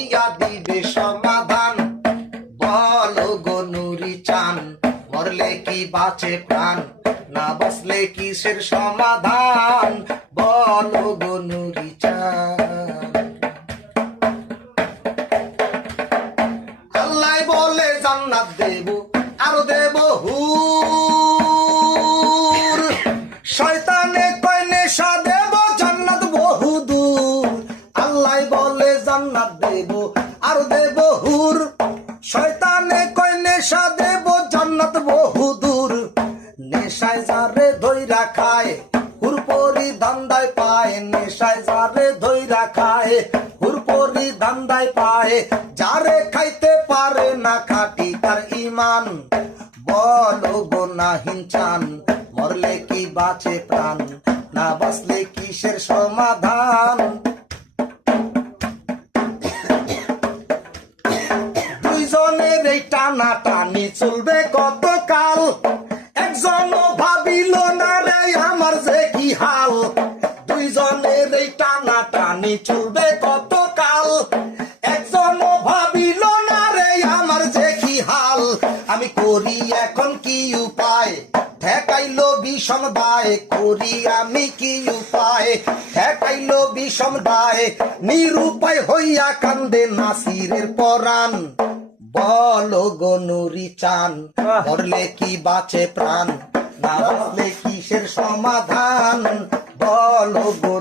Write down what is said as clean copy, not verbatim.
ইয়া দিবে সমাধান, বলো গো নুরি চান, মরলে কি বাঁচে প্রাণ, না বাঁচলে কিসের সমাধান, বলো গো নুরি চান। আল্লাহ বলে জান্নাত দেব আরো দেব হুর, শয়তানে কয় নেশা দেব জান্নাত বহুদূর। আল্লাহ বলে জান্নাত দেব আরো দেব হুর, শয়তানে কয় নেশা দেব জান্নাত বহুদূর। নেশায় যারে ধইরা খায় হুরপরি ধান্দায় পায়, নেশায় যারে ধইরা খায় হুরপরি ধান্দায় পায়। যারে খাইতে পারে না খাটি তার ইমান, বলো গো নাহিন চান, মরলে কি বাঁচে প্রাণ, না বাঁচলে কিসের সমাধান। দুইজনের এই টানা টানি চলবে কতকাল, একজনও ভাবিল না রে আমার যে কি হাল। দুইজনের এই টানা টানি চলবে কতকাল, একজনও ভাবিল না রে আমার যে কি হাল। আমি করি এখন কি উপায়, ঠেকাইলো বিষম দায়, করি আমি কি উপায়, ঠেকাইলো বিষম দায়। নিরুপায় হইয়া কান্দে নাসিরের পরাণ, বলো গো নুরি চান, মরলে কি বাঁচে প্রাণ, না বাঁচলে কিসের সমাধান, বলো গো।